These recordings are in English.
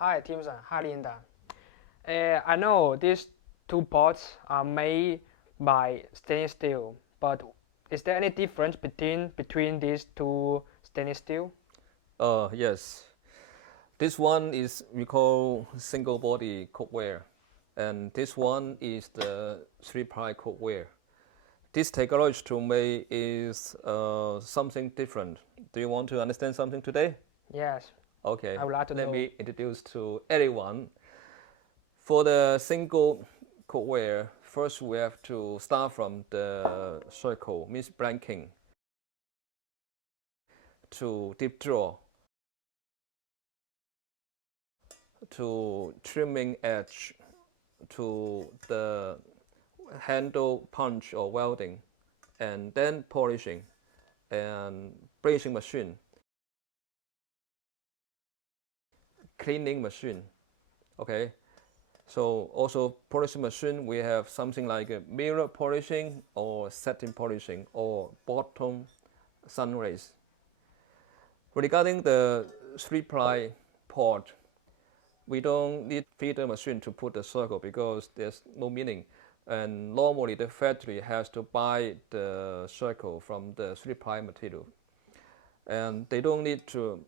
Hi Timson, hi Linda. I know these two pots are made by stainless steel, but is there any difference between these two stainless steel? Yes. This one is we call single body cookware, and this one is the tri-ply cookware. This technology to me is something different. Do you want to understand something today? Yes, Okay, I would like to let know. me introduce to everyone. For the single cookware, first we have to start from the circle, means blanking, to deep draw, to trimming edge, to the handle punch or welding, and then polishing and brazing machine, cleaning machine. Okay, so also polishing machine, we have something like a mirror polishing or satin polishing or bottom sun rays. Regarding the three-ply port, we don't need feeder machine to put the circle because there's no meaning. And normally the factory has to buy the circle from the three-ply material. And they don't need to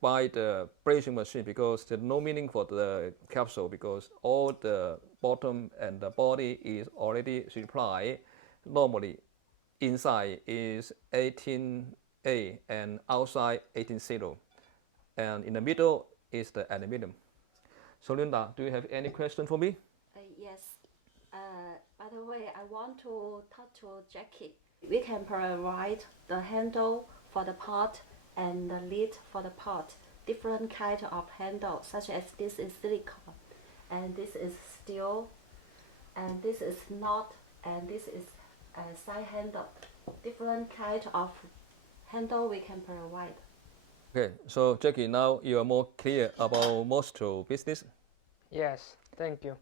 buy the brazing machine because there's no meaning for the capsule because all the bottom and the body is already three-ply. Normally inside is 18A and outside 18-0. And in the middle is the aluminum. So Linda, do you have any question for me? Yes. By the way, I want to talk to Jacky. We can provide the handle for the pot and the lid for the pot. Different kind of handle, such as this is silicone, and this is steel, and this is knot, and this is a side handle. Different kind of handle we can provide. Okay, so Jackie, now you are more clear about Moscow business. Yes, thank you.